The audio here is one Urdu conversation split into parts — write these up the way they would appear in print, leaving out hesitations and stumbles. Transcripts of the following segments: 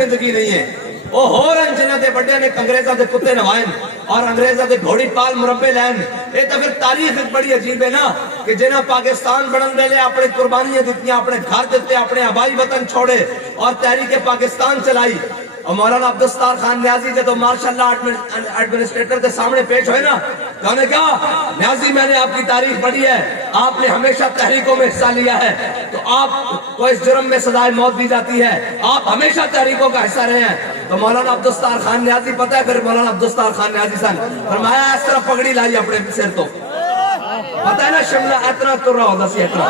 زندگی نہیں ہے وہ ہو رہے جنہاں دے بڑے نے انگریزاں دے کتے نوائن اور انگریزاں دے گھوڑی پال مربے لین. یہ تو پھر تاریخ بڑی عجیب ہے نا کہ جنہاں پاکستان بڑھن دے لے اپنے قربانیاں دیتیاں، اپنے گھر دیتے، اپنے آبائی وطن چھوڑے اور تحریک پاکستان چلائی. اور مولانا عبدالستار خان نیازی جدو ماشاءاللہ ایڈمنسٹریٹر کے سامنے پیش ہوئے نا تو انہوں نے کہا نیازی میں نے آپ کی تاریخ پڑھی ہے، آپ نے ہمیشہ تحریکوں میں حصہ لیا ہے، تو آپ کو اس جرم میں سزائے موت دی جاتی ہے، آپ ہمیشہ تحریکوں کا حصہ رہے ہیں. تو مولانا عبدالستار خان نیازی پتہ ہے پھر مولانا عبدالستار خان نیازی سن فرمایا اس طرح پگڑی لائی اپنے سر تو پتہ ہے نا شملہ اتنا تر رہا ہوتا سی اتنا.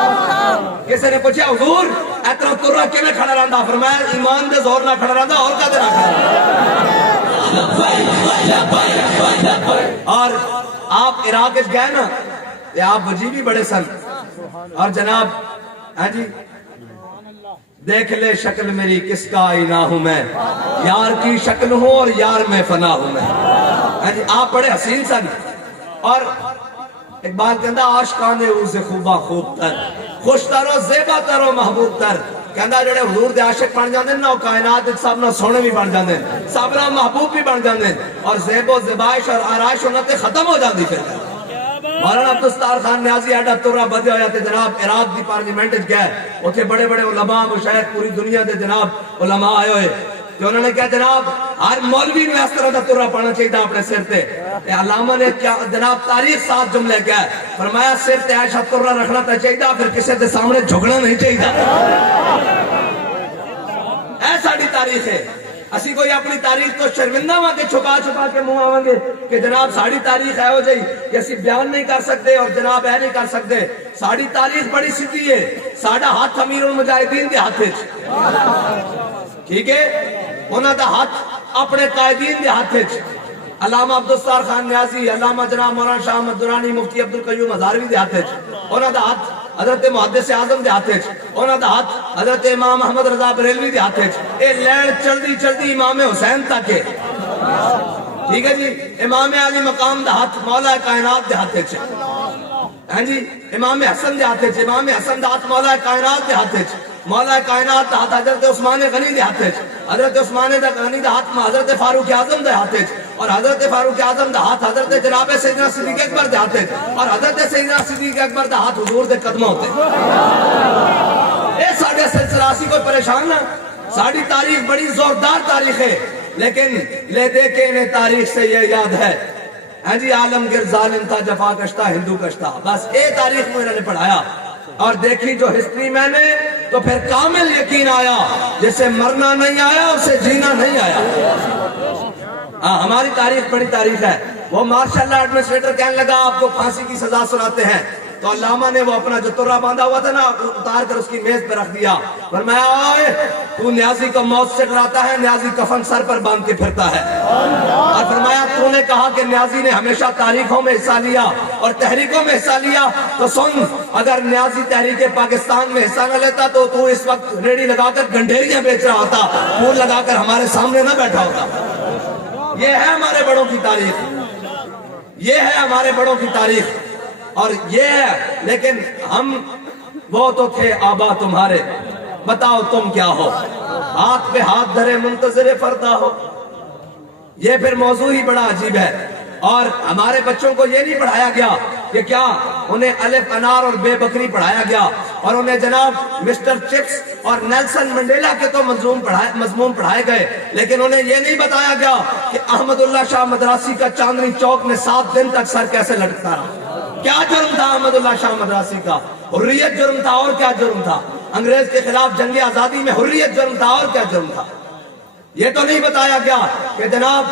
کسی نے پوچھا حضور اتنا تر رہا کیوں کھڑا رہندا؟ فرمایا ایمان دے زور نہ کھڑا رہندا اور کا دے نہ کھڑا. اور آپ عراق گئے نا یہ آپ وجی بھی بڑے سن اور جناب ہاں جی دیکھ لے شکل میری کس کا آئینہ ہوں میں، یار کی شکل ہوں اور یار میں فنا ہوں میں. ہاں جی آپ بڑے حسین سن اور اقبال کہندہ عاشقان اوز خوبہ خوب تر، خوش تر و زیبا تر و محبوب تر. کہندہ جڑے حضور دے عاشق بن جاندے نا وہ کائنات سب نہ سونے بھی بن جاندے سب نہ محبوب بھی بن جاندے اور زیب و زبائش اور آرائش انہوں ختم ہو جاندی پھر. مولانا عبدالستار خان نیازی ایڈا ترہ بدے ہویا تھے جناب عراق دی پارلیمنٹ گئے اتھے بڑے بڑے علماء مشاہد پوری دنیا دے جناب علماء آئے ہوئے کہ انہوں نے کہا جناب ہر مولوی میں اس طرح دا ترہ پڑھنا چاہیے اپنے سر تے. علامہ نے جناب تاریخ 7 جملے کہا فرمایا سر تے ایسا ترہ رکھنا تا چاہیے پھر کسی دے سامنے جھگڑنا نہیں چاہیے. ایسا دی تاریخ ہے. اسی کوئی اپنی تاریخ تو شرمندہ ہوا کہ چھپا چھپا کے منہ آوانگے کہ جناب ساڑی تاریخ ہے ہو جائی کہ اسی بیان نہیں کر سکتے اور جناب ہے نہیں کر سکتے. ساڑی تاریخ بڑی سیدھی ہے. ساڑا ہاتھ امیر المجاہدین دے ہاتھ ہے ٹھیک ہے انہاں دا ہاتھ اپنے قائدین دے ہاتھ ہے. علامہ عبدالستار خان نیازی، علامہ جناب مولانا شاہ احمد درانی، مفتی عبدالقیوم ہزاروی دے ہاتھ ہے. انہاں دا ہاتھ حضرت محدث اعظم دے ہاتھ ہے. انہاں دا ہاتھ حضرت امام احمد رضا بریلوی دے ہاتھ ہے. اے لین چلدی چلدی امام حسین تک ہے ٹھیک ہے جی. امام علی مقام دا ہاتھ مولا کائنات دے ہاتھ ہے ہاں جی. امام حسن دے ہاتھ ہے. امام حسن دا ہاتھ مولا کائنات دے ہاتھ ہے. مولا کائنات دا ہاتھ حضرت عثمان غنی دے ہاتھ ہے. حضرت عثمان غنی دا ہاتھ حضرت فاروق اعظم دے ہاتھ ہے اور حضرت فاروق اعظم دا ہاتھ حضرت جناب سیدنا صدیق اکبر دے ہاتھ ہے اور حضرت سیدنا صدیق اکبر دا ہاتھ حضور دے قدموں ہوتے. اے ساڑھے سلسلاسی کوئی پریشان نہ. ساڑھی تاریخ بڑی زوردار تاریخ ہے لیکن لے دے کے انہیں تاریخ سے یہ یاد ہے ہاں جی عالمگیر ظالم تھا جفا کشتا ہندو کشتا. بس اے تاریخ میں انہوں نے پڑھایا اور دیکھی جو ہسٹری میں نے تو پھر کامل یقین آیا جسے مرنا نہیں آیا اسے جینا نہیں آیا. ہماری تاریخ بڑی تاریخ ہے. وہ ماشاءاللہ ایڈمنسٹریٹر کہنے لگا آپ کو پھانسی کی سزا سناتے ہیں تو علامہ نے وہ اپنا جو ترہ باندھا ہوا تھا نا اتار کر اس کی میز پہ رکھ دیا. فرمایا اوئے تو نیازی کو موت سے ڈراتا ہے، نیازی کفن سر پر باندھ کے پھرتا ہے. اور فرمایا تو نے کہا کہ نیازی نے ہمیشہ تاریخوں میں حصہ لیا اور تحریکوں میں حصہ لیا تو سن اگر نیازی تحریک پاکستان میں حصہ نہ لیتا تو اس وقت ریڑی لگا کر گنڈیریاں بیچ رہا ہوتا، پھول لگا کر ہمارے سامنے نہ بیٹھا ہوتا. یہ ہے ہمارے بڑوں کی تاریخ، یہ ہے ہمارے بڑوں کی تاریخ اور یہ ہے. لیکن ہم وہ تو تھے آبا تمہارے، بتاؤ تم کیا ہو، ہاتھ پہ ہاتھ دھرے منتظر فردا ہو. یہ پھر موضوع ہی بڑا عجیب ہے. اور ہمارے بچوں کو یہ نہیں پڑھایا گیا کہ کیا انہیں الف انار اور بے بکری پڑھایا گیا اور انہیں جناب مسٹر چپس اور نیلسن منڈیلا کے تو مضمون پڑھائے گئے لیکن انہیں یہ نہیں بتایا گیا کہ احمد اللہ شاہ مدراسی کا چاندنی چوک میں 7 دن تک سر کیسے لٹکتا رہا. کیا جرم تھا احمد اللہ شاہ مدراسی کا؟ حریت جرم تھا اور کیا جرم تھا؟ انگریز کے خلاف جنگ آزادی میں حریت جرم تھا اور کیا جرم تھا؟ یہ تو نہیں بتایا گیا کہ جناب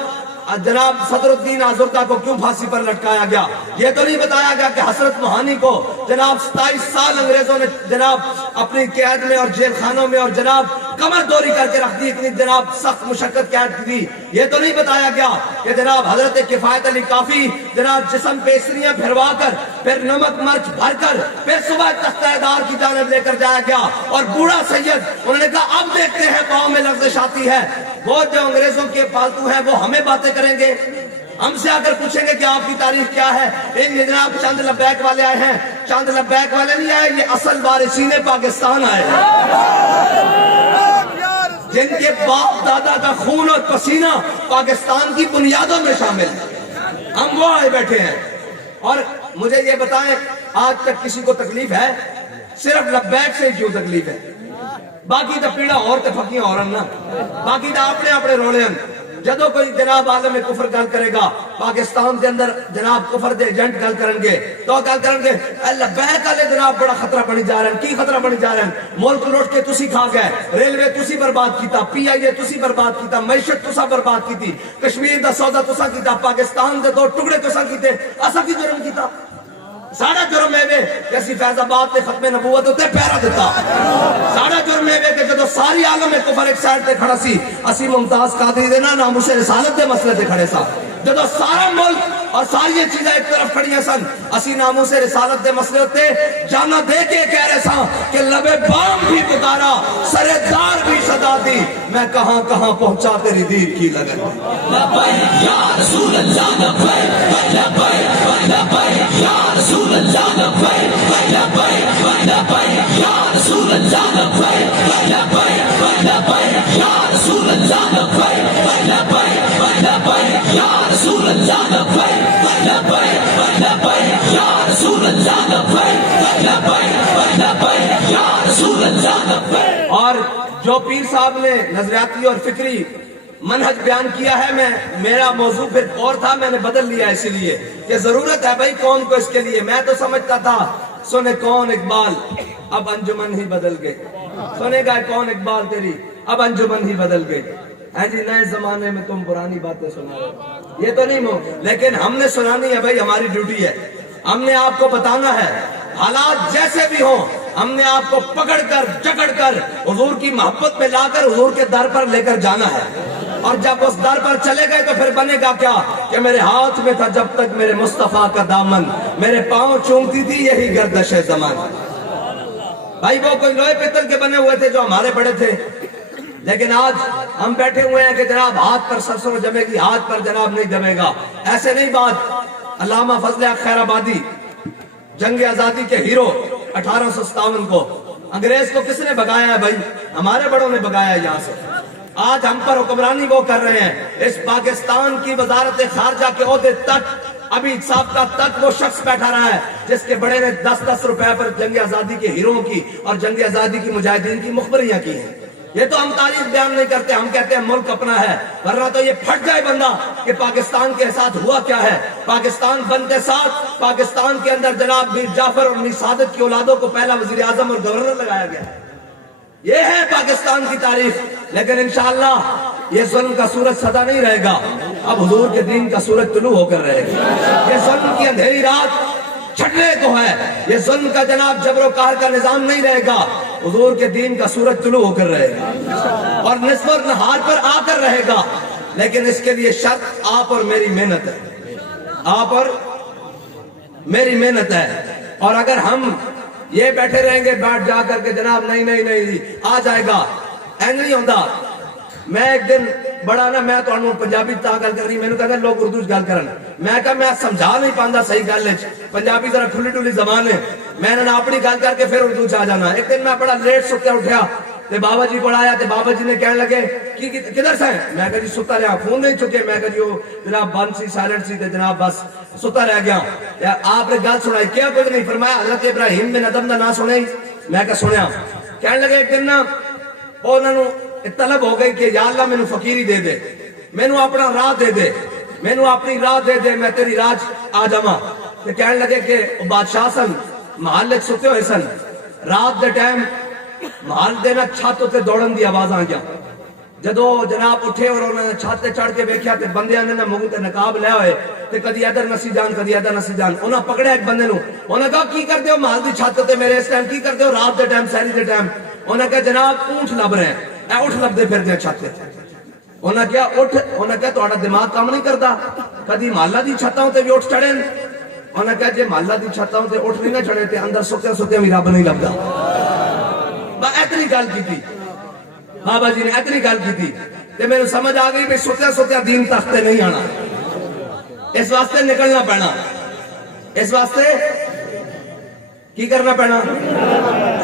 صدر الدین آزردہ کو کیوں پھانسی پر لٹکایا گیا. یہ تو نہیں بتایا گیا کہ حسرت موہانی کو جناب 27 سال انگریزوں نے جناب اپنی قید میں اور جیل خانوں میں اور جناب کمر دوری کر کے رکھ دی، اتنی جناب سخت مشقت قید دی. یہ تو نہیں بتایا گیا کہ جناب حضرت کفایت علی کافی جناب جسم پہ استریاں پھروا کر پھر نمک مرچ بھر کر پھر صبح تختہ دار کی جانب لے کر جایا گیا اور بوڑھا سید انہوں نے کہا اب دیکھتے ہیں پاؤں میں لغزش آتی ہے. وہ جو انگریزوں کے پالتو ہیں وہ ہمیں باتیں کریں گے، ہم سے اگر پوچھیں گے کہ آپ کی تاریخ کیا ہے. ان جناب چند لبیک والے آئے ہیں، چند لبیک والے نہیں آئے، یہ اصل وارثین پاکستان آئے ہیں. جن کے باپ دادا کا خون اور پسینہ پاکستان کی بنیادوں میں شامل ہے، ہم وہ آئے بیٹھے ہیں۔ اور مجھے یہ بتائیں آج تک کسی کو تکلیف ہے؟ صرف لبیک سے ہی کیوں تکلیف ہے؟ باقی تو پیڑا اور تے پھکیاں اور نا، باقی تو اپنے اپنے رولے ہیں۔ جدو کوئی جناب عالم کفر گل کرے گا پاکستان کے اندر جناب کفر دے ایجنٹ گل کرن گے تو گل کرن گے لبیک والے جناب بڑا خطرہ بنی جا رہے ہیں۔ کی خطرہ بنی جا رہے ہیں؟ ملک لوٹ کے تسی کھا گئے، ریلوے تسی برباد کیتا، پی آئی اے تسی برباد کیتا، معیشت تسا برباد کیتی، کشمیر دا سودا تسا کیتا، پاکستان دے 2 ٹکڑے تسا کیتے، اسا کی جرم کیتا؟ ساڑا جرم ہے کہ اسی فیض آباد تے ختم نبوت ہوتے پیرا دیتا۔ ساڑا جرم ہے کہ جدو ساری عالم کفر ایک سائڈ تے کھڑا سی، اسی ممتاز قادری دینا ناموس رسالت دے مسئلے تے کھڑے سا۔ جدو سارا ملک اور ساری یہ چیزیں ایک طرف کھڑی ہیں سن، اسی ناموس رسالت دے مسئلے ہوتے جانا دے کے کہہ رہے سا کہ لبے بام بھی پکارا، سرے دار بھی صدا دی، میں کہاں کہاں پہنچا تیری دیر کی لگن۔ لبیک یا رسول اللہ لبیک لبیک لبیک یا رسول اللہ لبیک لبیک لبیک یا رسول اللہ لبیک لبیک لبیک یا رسول اللہ لبیک لبیک لبیک یا رسول اللہ لبیک لبیک لبیک یا رسول اللہ لبیک لبیک لبیک یا رسول اللہ لبیک۔ اور جو پیر صاحب نے نظریاتی اور فکری منہج بیان کیا ہے، میرا موضوع پھر اور تھا، میں نے بدل لیا اسی لیے کہ ضرورت ہے بھائی قوم کو اس کے لیے۔ میں تو سمجھتا تھا سنے کون اقبال اب انجمن ہی بدل گئی، سنے گا کون اقبال تیری اب انجمن ہی بدل گئی، ہاں جی نئے زمانے میں تم پرانی باتیں سنا رہے، یہ تو نہیں لیکن ہم نے سنانی ہے بھائی، ہماری ڈیوٹی ہے، ہم نے آپ کو بتانا ہے حالات جیسے بھی ہوں، ہم نے آپ کو پکڑ کر جکڑ کر حضور کی محبت میں لا کر حضور کے در پر لے کر جانا ہے۔ اور جب اس در پر چلے گئے تو پھر بنے گا کیا کہ میرے ہاتھ میں تھا جب تک میرے مصطفیٰ کا دامن، میرے پاؤں چومتی تھی یہی گردش زمان۔ بھائی وہ کوئی لوہے پتل کے بنے ہوئے تھے جو ہمارے بڑے تھے، لیکن آج ہم بیٹھے ہوئے ہیں کہ جناب ہاتھ پر سرسوں جمے گی، ہاتھ پر جناب نہیں جمے گا، ایسے نہیں بات۔ علامہ فضل حق خیر آبادی جنگ آزادی کے ہیرو 1857 کو انگریز کو کس نے بگایا ہے بھائی؟ ہمارے بڑوں نے بگایا ہے یہاں سے۔ آج ہم پر حکمرانی وہ کر رہے ہیں، اس پاکستان کی وزارت خارجہ کے عہدے تک ابھی سابقہ تک وہ شخص بیٹھا رہا ہے جس کے بڑے نے 10-10 روپے پر جنگ آزادی کے ہیروں کی اور جنگ آزادی کی مجاہدین کی مخبریاں کی ہیں۔ یہ تو ہم تاریخ بیان نہیں کرتے، ہم کہتے ہیں ملک اپنا ہے، ورنہ تو یہ پھٹ جائے بندہ کہ پاکستان کے ساتھ ہوا کیا ہے۔ پاکستان بنتے ساتھ پاکستان کے اندر جناب میر جعفر اور میر سعادت کی اولادوں کو پہلا وزیر اعظم اور گورنر لگایا گیا، یہ ہے پاکستان کی تاریخ۔ لیکن انشاءاللہ یہ ظلم کا سورج سدا نہیں رہے گا، اب حضور کے دین کا سورج طلوع ہو کر رہے گا۔ یہ ظلم کی اندھیری رات چھٹنے کو ہے، یہ ظلم کا جناب جبر و قہر کا نظام نہیں رہے گا، حضور کے دین کا سورج طلوع ہو کر رہے گا اور نصف اور نہار پر آ کر رہے گا۔ لیکن اس کے لیے شرط آپ اور میری محنت ہے، آپ اور میری محنت ہے۔ اور اگر ہم یہ بیٹھے رہیں گے بیٹھ جا کر کے جناب نہیں آ جائے گا، این نہیں ہوتا۔ میں ایک دن بڑا نا میں تو پنجابی تا گل کر رہی، میں نے کہا لوگ اردو گل کرن، میں کہا میں سمجھا نہیں پاندہ صحیح گل ہے، پنجابی ذرا کھلی ڈولی زبان ہے، میں نے اپنی گل کر کے پھر اردو چاہ جانا۔ ایک دن میں بڑا لیٹ ستے اٹھیا تے بابا جی پڑھایا تے بابا جی نے کہنے لگے کدھر سے؟ میں کہا جی ستا رہا، فون نہیں چکے، میں کہا جی وہ جناب بند سی سائلنٹ سی تے جناب بس ستا رہ گیا۔ آپ نے گل سنائی کیا؟ کچھ نہیں فرمایا حضرت ابراہیم بن ادم دا نام سنائی؟ میں کہا سنیا۔ کہنے لگے ایک دن نا انہوں طلب ہو گئی کہ یا اللہ میں فقیری دے دے، میں اپنا راہ دے دے، میں اپنی راہ دے دے، میں تیری راج آ جاواں۔ تے کہنے لگے کہ بادشاہ سن محل ستے ہوئے سن، رات دے ٹائم محل دے نا چھت تے دوڑن دی آواز آ گیا۔ جدو جناب اٹھے اور انہوں نے چھت تے چڑھ کے ویکھیا تے بندیاں نے نا منہ تے نقاب لے ہوئے تے کدی ادھر نسی جان کدی ادھر نسی جان۔ انہاں پکڑیا ایک بندے نو، انہاں کہا کی کردے ہو محل دی چھت تے میرے اس ٹائم، کی کردے ہو رات دے ٹائم سحری دے ٹائم؟ انہاں کہا جناب اونٹ لب رہے ہیں، اے اٹھ لبدے پھر دے چھت تے۔ انہاں کہا اٹھ، انہاں کہا تہاڈا دماغ کام نہیں کردا، کدی محلہ دی چھتاں تے بھی اٹھ چڑھن؟ انہاں کہا جے محلہ دی چھتاں تے اٹھ نہیں نہ چڑھے تے اندر ستے بھی رب نہیں لبدا۔ اتنی گل کی تھی بابا جی نے، اتنی گل کی تھی تے میرے سمجھ آ گئی بھی ستے دین تختے نہیں آنا، اس واسطے نکلنا پینا، اس واسطے کی کرنا پینا؟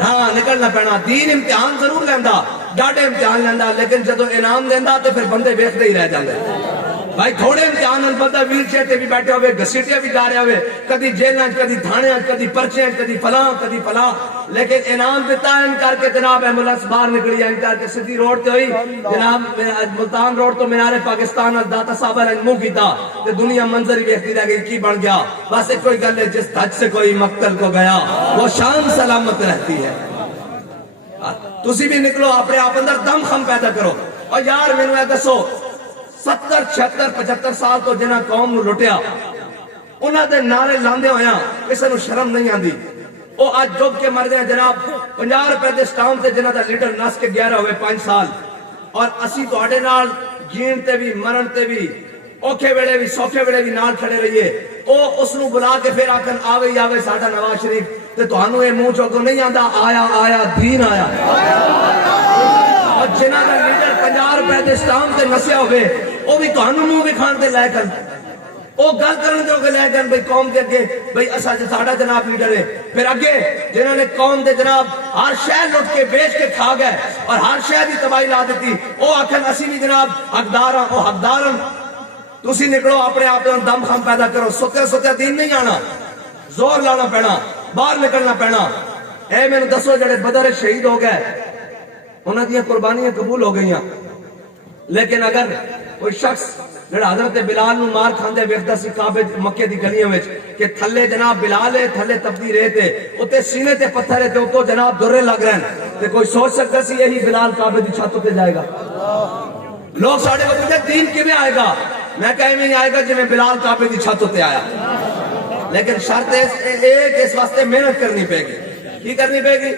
ہاں نکلنا پینا۔ دین امتحان ضرور لیندہ، ڈاڈے امتحان لیندہ لیکن جدو انعام دیندہ تو پھر بندے بیختے ہی رہ جاندے بھائی تھوڑے امتحان بندہ ویل چیئر تے بھی بیٹھے ہوئے گھسیٹے بھی جا رہے ہوئے کدی جیلیں کدی تھانے کدی پرچے کدی فلاں لیکن انعام دیتا ہے انکار کے جناب ایمبولنس باہر نکلی ہے انکار کے سدھی روڈ تے ہوئی جناب ملتان روڈ تو مینار پاکستان داتا صاحب نے منہ کیتا تے دنیا منظر ہی دیکھتی رہ گئی کی بن گیا بس ایک کوئی گل ہے جس دھج سے کوئی مقتل کو گیا وہ شان سلامت رہتی ہے تسی بھی نکلو اپنے آپ اندر دم خم پیدا کرو اور یار میں نے دسو 70 76 75 سال تو جنہ قوم نو لٹیا انہاں دے نعرے لاندے ہویا کسے نو شرم نہیں آندی او آج ڈوب کے مر گئے جناب 50 روپے دے سٹام تے جنہ دا لیڈر نس کے گیا ہوئے 5 سال اور اسی تواڈے نال جین تے بھی مرن تے بھی اوکھے ویلے بھی سوکھے ویلے بھی نال کھڑے رہیے او اس نو بلا کے پھر آکن آوے ساڈا نواز شریف تے تہانوں اے منہ چوں نہیں آندا آیا دین آیا اور جنہ دا لیڈر 50 روپے دے سٹام تے نسیا ہوئے او بھی تہانوں منہ بھی کھان دے لائے کر او گل کرن جو کہ لے گن بھئی قوم کے اگے بھئی اسا جو ساڑا جناب لیڈر ہے پھر اگے جنہوں نے قوم دے جناب ہر شہر لٹ کے بیچ کے کھا گئے اور ہر شہر دی تباہی لا دیتی او آکھن اسی بھی جناب حقداراں تسی نکلو اپنے آپ دم خم پیدا کرو ستے دین نہیں آنا زور لانا پینا باہر نکلنا پینا اے میں نے دسو جڑے بدر شہید ہو گئے انہاں دیاں قربانیاں قبول ہو گئیاں لیکن اگر کوئی شخص جڑا حضرت بلال نو مار کھاندے ویکھدا سی کعبے مکے دی گلیاں وچ کہ تھلے جناب بلال ہے تھلے تپدی رہے تے اوتے سینے تے پتھر ہے تے اوتوں جناب درے لگ رہے ہیں تے کوئی سوچ سکتا سی یہی بلال کعبے دی چھت تے جائے گا لوگ ساڑھے کو پوچھتے دین کیویں آئے گا میں کہیں نہیں آئے گا جویں بلال کعبے دی چھت تے آیا لیکن شرط ایک اس واسطے محنت کرنی پے گی کی کرنی پے گی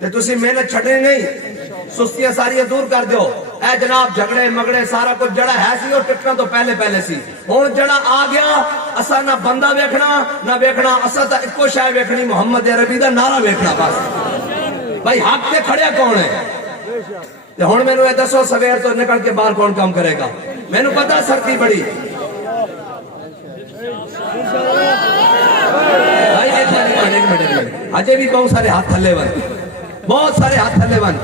تے تسی محنت چھڈنی نہیں سستیاں ساریاں دور کر دیو اے جناب جھگڑے مگڑے سارا کچھ جڑا ہے سی اور ٹکنا تو پہلے سی ہن جڑا آ گیا اسا نہ بندہ ویکھنا اسا تا اکو شے ویکھنی محمد عربی دا نعرہ ویکھنا بس بھائی حق تے کھڑیا کون ہے تے ہن مینوں اے دسو سویر تو نکل کے باہر کون کام کرے گا مینوں پتہ سردی بڑی بھائی ایک منٹ اجے بھی بہت سارے ہاتھ تھلے ون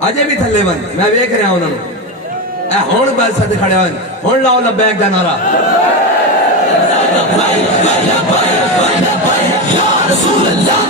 اجے بھی تھلے ون میں ویکھ رہا ہوں انہوں اے ہون بیل ساتھ کھڑے ہوئے ہون لاؤ لبیک دا نعرہ یا رسول اللہ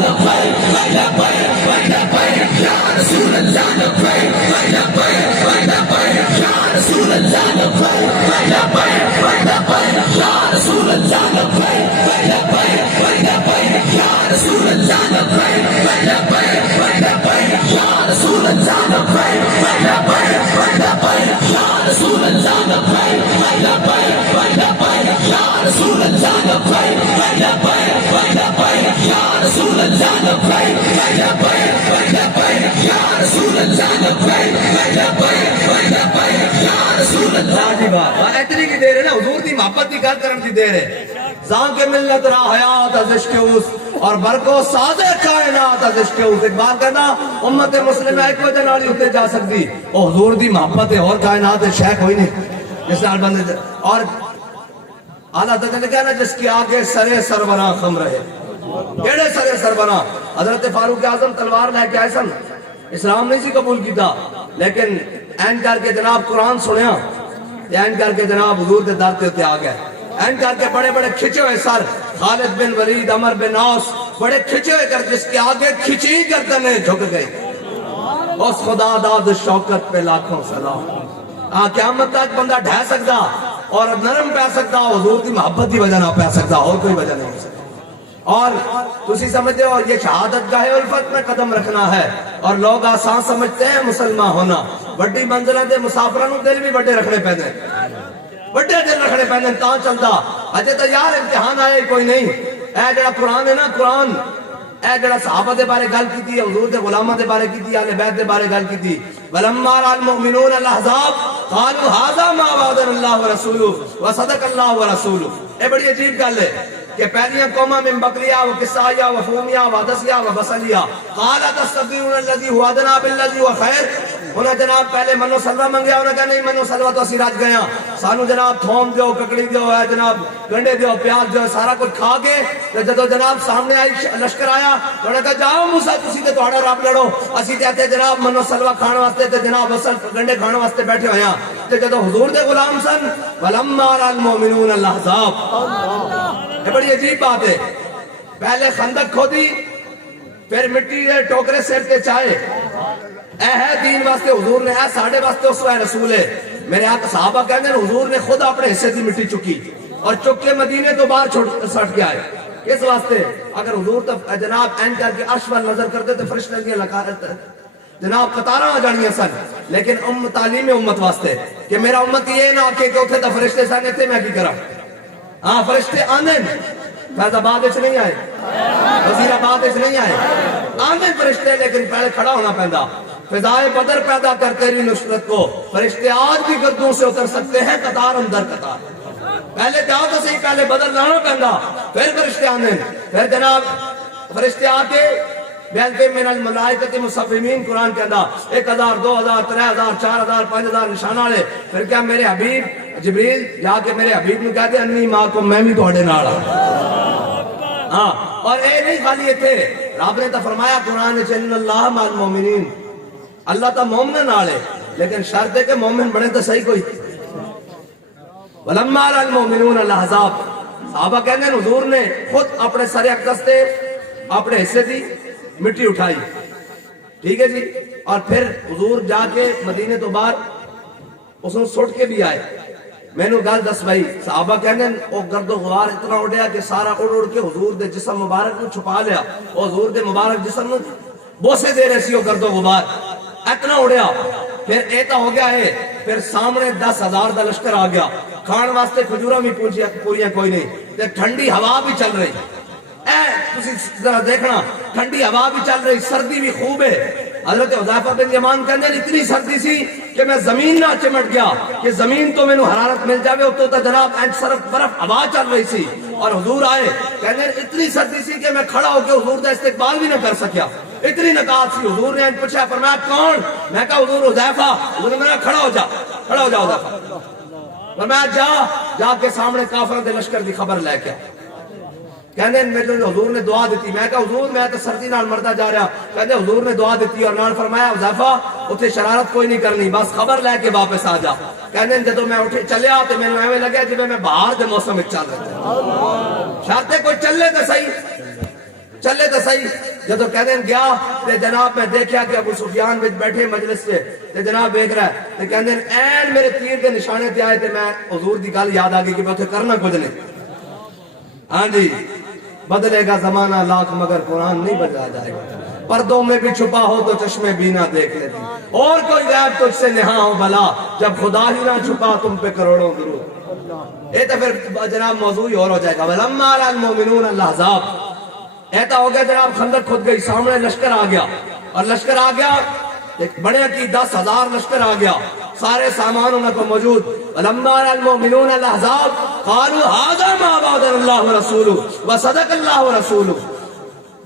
اتنی کی دیر ہے نا حضور دی محبت دی گل کرن دی دیر ہے زان کے ملت را حیات از عشق اس اور برکو ساز کائنات از عشق اس ایک بات کہنا امت مسلمہ ایک وجہ نالی ہوتے جا سکتی او حضور دی محبت ہے اور کائنات شیخ ہوئی نہیں جس نال بندے اور اللہ تعالیٰ نے کہنا جس کے آگے سرے سربراں خم رہے کیڑے سرے سربراں حضرت فاروق اعظم تلوار لے کے آئے سن اسلام نہیں سی قبول کیتا لیکن این کر کے جناب قرآن سنیا این کر کے جناب حضور دے در تے آ گئے این کر کے بڑے بڑے کھچے ہوئے سر خالد بن ولید عمر بن عاص بڑے کھچے ہوئے کر جس کے آگے کھچی گردنیں جھک گئی اس خدا داد شوکت پہ لاکھوں سلام قیامت تک بندہ ڈھہ سکتا اور نرم پہ سکتا حضور کی محبت کی وجہ نہ پہ سکتا اور کوئی وجہ نہیں سکتا اور تسی سمجھتے ہو یہ شہادت گاہ الفت میں قدم رکھنا ہے اور لوگ آسان سمجھتے ہیں مسلمان ہونا بڑی منزلیں دے مسافرانوں دل بھی بڑے رکھنے پیدے بڑے دل رکھنے پیدے تاں چلتا اجے تو یار امتحان آئے کوئی نہیں اے جڑا قرآن ہے نا قرآن اے جڑا صحابہ دے بارے گل کی تھی حضور دے غلامہ دے بارے کی تھی اہل بیت دے بارے گل کی تھی ولما رأى المؤمنون الاحزاب قالوا هذا ما وعدنا الله ورسوله وصدق الله ورسوله اے بڑی عجیب گل ہے کہ پہلیاں قوماں من بقلیہ و قصائیہ و فومیہ و عدسیہ و بسلیہ قال تستبدلون الذی هو ادنی بالذی هو خیر انہیں جناب پہلے منو سلوا منگیا، انہیں کہا نہیں منو سلوا تو اسی رج گیا، سانو جناب تھوم دیو، ککڑی دیو ہے جناب، گنڈے دیو، پیاز دیو، سارا کچھ کھا کے جدو جناب سامنے آئی لشکر آیا تو انہیں کہا جاؤ موسیٰ تسی تے تہاڈا رب لڑو، اسی تے جناب منو سلوا کھانے واسطے تے جناب اصل گنڈے کھانے واسطے بیٹھے ہوئے ہیں۔ تے جدو حضور دے غلام سن وَلَمَّا رَأَى الْمُؤْمِنُونَ الْأَحْزَابَ، یہ بڑی عجیب بات ہے، پہلے خندق کھودی، پھر مٹی دے ٹوکرے سر تے چائے، اے ہے دین واسطے حضور نے، اے ساڑھے واسطے اس وقت رسول ہے۔ میرے آقا صحابہ کہتے ہیں حضور نے خود اپنے حصے دی مٹی چکی اور چک کے مدینے تو باہر سٹ کے آئے، کس واسطے؟ اگر حضور تو جناب این کر کے عرش پر نظر کرتے تو فرشتے کی لکارت جناب قطارہ آ جانیاں سن، لیکن تعلیم امت واسطے کہ میرا امت یہ نہ کہ اتھے تو فرشتے سن اتھے میں کی کرا، ہاں فرشتے آنے فیض آباد اس نہیں آئے، وزیر آباد اس نہیں آئے، آنے فرشتے، لیکن پہلے کھڑا ہونا پہندا۔ فضائے بدر پیدا کرتے رہی نصرت کو، فرشتے آج بھی گردوں سے اتر سکتے ہیں قطار اندر قطار، پہلے جاؤ تو صحیح، پہلے بدر لانا پہندا، پھر فرشتے آنے، پھر جناب فرشتے آکے بیلتے من الملائکت مصفمین، قرآن کے اندر 1000 2000 3000 4000 5000 نشانہ لے، پھر کیا میرے حبیب جبریل جا کے میرے حبیب نے کہتے ہیں انی ماکم، میں بھی توڑے ناڑا، ہاں، اور اے نہیں خالی تھے، رب نے تو فرمایا قرآن چلن اللہ مع المومنین، اللہ تا مومن نالے، لیکن شرط ہے کہ مومن بڑے تو صحیح کوئی۔ وَلَمَّا رَأَى الْمُؤْمِنُونَ الْأَحْزَابَ، صحابہ کہنے حضور نے خود اپنے سر اقدس سے اپنے حصے دی مٹی اٹھائی، ٹھیک ہے جی، اور پھر حضور جا کے مدینے تو باہر اس نے سٹ کے بھی آئے۔ میں نے گل دس بھائی، صحابہ کہنے وہ گرد و غبار اتنا اڑیا کہ سارا اڑ اڑ کے حضور دے جسم مبارک کو چھپا لیا، اور حضور دے مبارک جسم میں بوسے دے رہے سی وہ گرد و غبار اتنا اڑیا۔ پھر ایتا ہو گیا ہے، پھر سامنے 10,000 دا لشکر آ گیا، کھان واسطے کھجورہ بھی پوریاں کوئی نہیں، تے ٹھنڈی ہوا بھی چل رہی، اے تسی ذرا دیکھنا ٹھنڈی ہوا بھی چل رہی، سردی بھی خوب ہے۔ حضرت حذیفہ بن یمان کہنے اتنی سردی سی کہ میں زمین نہ چمٹ گیا کہ زمین تو میں نو حرارت مل جاوے، تو جناب صرف برف ہوا چل رہی سی، اور حضور آئے کہنے اتنی سردی سی کہ میں کھڑا ہو کے حضور دا استقبال بھی نہ کر سکیا، اتنی نکات سی۔ حضور نے پوچھا، فرمایا کون؟ میں کہا حضور حذیفہ، حضور نے کہا کھڑا ہو جا حذیفہ، فرمایا جا کے سامنے کافروں دے لشکر دی خبر لے کے، کہنے میرے حضور نے دعا دیتی، میں کہا حضور میں تو سردی نال مردا جا رہا، کہنے حضور نے دعا دیتی اور نال فرمایا حذیفہ اتھے شرارت کوئی نہیں کرنی، بس خبر لے کے واپس آ جا۔ کہنے جدو میں اٹھے چلیا تو میں نے ایویں لگیا جی میں باہر دے موسم وچ چل رہا، شرطے کوئی چلے تو صحیح۔ جدو کہنے گیا تے جناب میں دیکھیا کہ ابو سفیان وچ بیٹھے مجلس سے تے جناب دیکھ رہا ہے تے کہنے این میرے تیر دے نشانے تے آئے تے میں حضور دی گل یاد آ گئی کہ میں اتھے کرنا کچھ نہیں۔ ہاں جی، بدلے گا زمانہ لاکھ مگر قرآن نہیں بدلا جائے گا، پردوں میں بھی چھپا ہو تو چشمے بینا دیکھ لیتی، اور کوئی غیب تجھ سے نہاں ہو بلا، جب خدا ہی نہ چھپا تم پہ کروڑوں درود۔ یہ تو پھر جناب موضوع ہی اور ہو جائے گا۔ وَلَمَّا رَأَى الْمُؤْمِنُونَ الْأَحْزَابَ، ایتا ہو گیا جناب خندق کھود گئی، سامنے لشکر آ گیا، اور لشکر آ گیا ایک بڑے کی 10,000 لشکر آ گیا، سارے سامان انہوں کو موجود۔ وَلَمَّا رَأَى الْمُؤْمِنُونَ الْأَحْزَابَ قَالُوا هَذَا مَا وَعَدَنَا اللَّهُ وَرَسُولُهُ وَصَدَقَ اللَّهُ وَرَسُولُهُ۔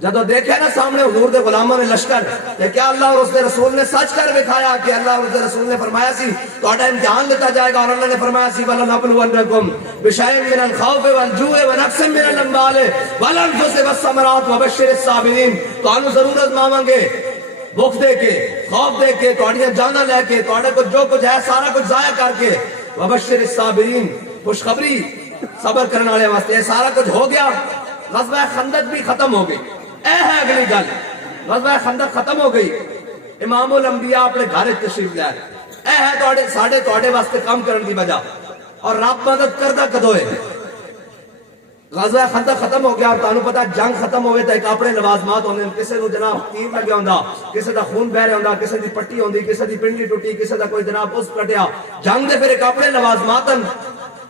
جدو دیکھے نا سامنے حضور دے غلاموں نے لشکر، کہ کیا اللہ اور اس دے رسول نے سچ کر دکھایا کہ اللہ اور اس دے رسول نے فرمایا سی تو اٹھا امتحان لیتا جائے گا، اور اللہ نے فرمایا سی وَلَنَبْلُوَنَّكُمْ بِشَيْءٍ مِّنَ الْخَوْفِ وَالْجُوعِ وَنَقْصٍ مِّنَ الْأَمْوَالِ وَالْأَنفُسِ وَالثَّمَرَاتِ وَبَشِّرِ الصَّابِرِينَ، تو انو ضرور آزماواں گے، بھوک دے کے، خوف دے کے، تہاڈیاں جاناں لے کے، تہاڈے کو جو کچھ ہے سارا کچھ ضائع کر کے، وَبَشِّرِ الصَّابِرِينَ، خوشخبری صبر کرنے والے واسطے۔ یہ سارا کچھ ہو گیا، غزوہ خندق بھی ختم ہو گئی۔ اے ہے اگلی گل، غزوہ خندق ختم ہو گئی، امام الانبیاء اپنے گھر تشریف لے آئے، اے ہے ساڑھے تہاڈے واسطے کام کرن دی وجہ، اور رب مدد کردہ کدو ہے۔ غزوہ خندق ختم ہو گیا، اور تانوں پتہ جنگ ختم ہوئے تو ایک اپنے لوازمات ہوندے، کسے کو جناب تیر لگیا ہوندا، کسے دا خون بہ رہا ہوندا، کسے دی پٹی ہوندی، کسے دی پنڈلی ٹوٹی، کسے دا کوئی جناب اس کٹیا، جنگ دے پھر ایک اپنے لوازمات ہیں۔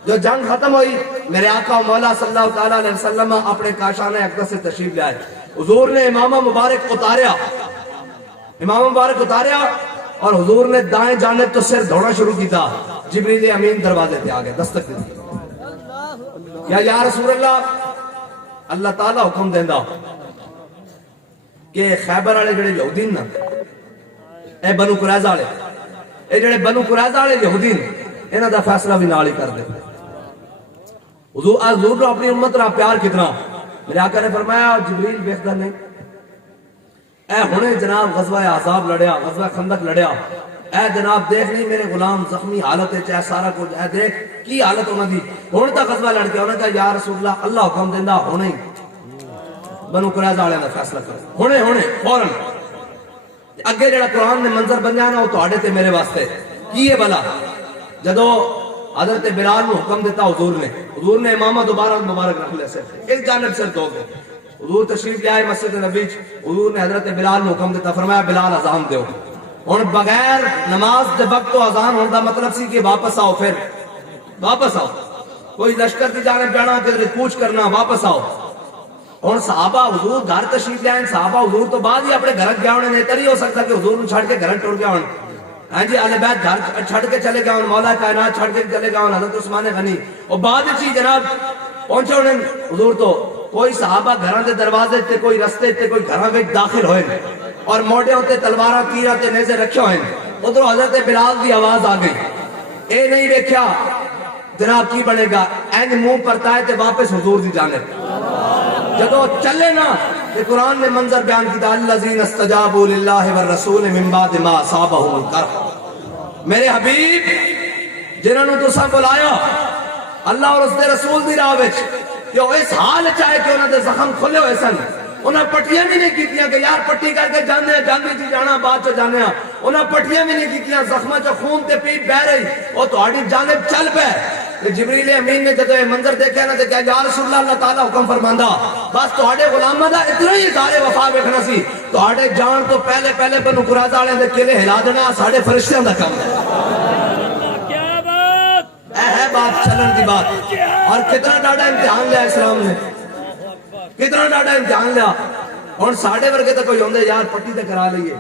جو جنگ ختم ہوئی، میرے آقا مولا صلی اللہ تعالیٰ علیہ وسلم اپنے کاشانہ اقدس سے تشریف لے آئے، حضور نے امامہ مبارک اتاریا، اور حضور نے دائیں جانب تو سر دھونا شروع کیتا، جبریل امین دروازے پہ آگئے، دستک دی، یا رسول اللہ، اللہ تعالیٰ حکم دیندہ کہ خیبر والے جڑے یہودی نا، اے بنو قریظہ والے، یہ جڑے بنو قریظہ والے یہودی نے انہاں دا فیصلہ بھی نال ہی کر دے. حضور نے اپنی امت نال پیار کتنا. میرے آقا نے فرمایا جبریل ویکھدا نہیں اے ہنے جناب غزوہ احزاب لڑیا, غزوہ خندق لڑیا, اے جناب دیکھ نہیں میرے غلام زخمی حالت ہے چاہے سارا کچھ, اے دیکھ کی حالت انہاں دی, ہن تا غزوہ لڑ کے انہاں کہا یا رسول اللہ اللہ حکم دیندا ہونے بنو قریظہ والے دا فیصلہ کر ہونے فوراً. اگے جڑا قرآن نے منظر بن جانا وہ تواڈے تے میرے واسطے کی ہے بلا. جدو حضرت بلال نے حکم دیتا حضور نے امامہ دوبارہ مبارک رکھ لے سے ایک جانب سے دو گے. حضور تشریف لے آئے مسجد نبی, حضور نے حضرت بلال نے حکم دیتا, فرمایا بلال اذان دیو. ہن بغیر نماز دے وقت تو اذان ہونے دا مطلب سی کہ واپس آؤ, پھر واپس آؤ, کوئی لشکر کی جانب جانا کہ کوچ کرنا, واپس آؤ. ہن صحابہ حضور گھر تشریف لے آئے, صحابہ حضور تو بعد ہی اپنے گھر گیا ہونے, نہیں تو نہیں ہو سکتا کہ حضور نے چھڑ کے گھر ٹر گیا ہونے. ہاں جی اہل بیت گھر چھڑ کے چلے گئے, مولا کائنات چھڑ کے چلے گئے, حضرت عثمان غنی اور بعد ہی جناب پہنچے ہونے حضور. تو کوئی صحابہ گھراں دے دروازے تے, کوئی رستے تے, کوئی گھراں وچ داخل ہوئے اور موڈے ہوتے تلواراں تیراں تے نیزے رکھے ہوئے. ادھر حضرت بلال دی آواز آ گئی, اے نہیں دیکھا جناب کی بنے گا, اینج منہ پرتا ہے تے واپس حضور دی جانب. جدو چلے نا کہ قرآن نے منظر بیان کیتا, الذین استجابوا للہ والرسول من بعد ما اصابہم القرح. میرے حبیب جنہوں نے تساں بلایا اللہ اور اس دے رسول دی راہ وچ, کہ وہ اس حال چاہے کہ انہوں نے زخم کھلے ہوئے سن, انہاں پٹیاں بھی نہیں کیتیاں کہ یار پٹی کر کے جانے ہیں, جاندی جی جانا بعد چو جانے ہیں, انہاں پٹیاں بھی نہیں کیتیاں, زخمہ چو خون تے پیپ بہ رہی, وہ تو آڑی جانب چل پہ. کہ جبریل امین نے جدو یہ منظر دیکھا نا, دیکھا یا رسول اللہ, اللہ تعالیٰ حکم فرماندہ بس تو آڑے غلامہ دا اتنا ہی اظہار وفا بیکھنا سی, تو آڑے جان تو پہلے بنو قریظہ والے دے قلعے ہلا دینا ساڑھے فرشتیاں دا کام ہے بات چلن دی بات. اور کتنا ڈاڑا امتحان لیا اسلام نے, کتنا ڈاڑا امتحان لیا. اور ساڑھے ورگے تو کوئی ہوندے یار پٹی تے کرا لئیے,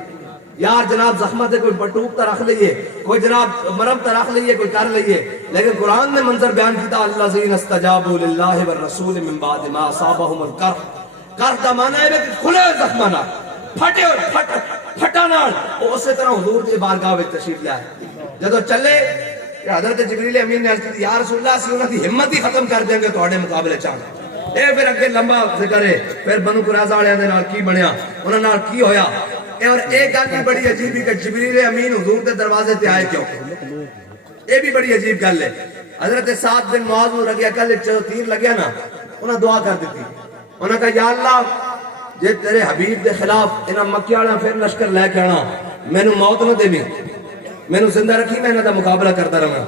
یار جناب زخمہ تے کوئی بٹوک تا رکھ لئیے, کوئی جناب مرم تا رکھ لئیے, کوئی کر لئیے. لیکن قرآن نے منظر بیان کیتا, الذین استجابوا للہ والرسول من بعد ما اصابہم القرح. قرح دا معنی ہے کہ کھلے ہوئے زخمہ نہ پھٹے ہوئے پھٹا نہ, وہ اسی طرح حضور کی بارگاہ میں تشریف لائے. جدو چلے حضرت جبریل امین نے عرض کی, یا رسول اللہ سی انہوں کی ہمت ہی ختم کر دیں گے تو آڑے مقابلے چاہاں. اے پھر اگے لمبا ذکر ہے, پھر بنو قریظہ والے دے نال کی بنیا, انہوں نال کی ہویا. اور ایک گل بھی بڑی عجیب ہے کہ جبریل امین حضور کے دروازے تے آئے کیوں, یہ بھی بڑی عجیب گل ہے. حضرت سعد بن معاذ نو لگیا کل تیر لگیا نا, انہوں دعا کر دیتی, انہوں کہا یا اللہ جے تیرے حبیب دے خلاف انہاں مکی والا پھر لشکر لے کے آنا, مینوں موت نہ دیویں, مینوں زندہ رکھی, میں انہاں دا مقابلہ کرتا رہا.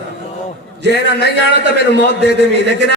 جے انہاں نہیں آنا تو مینوں موت دے دیویں, لیکن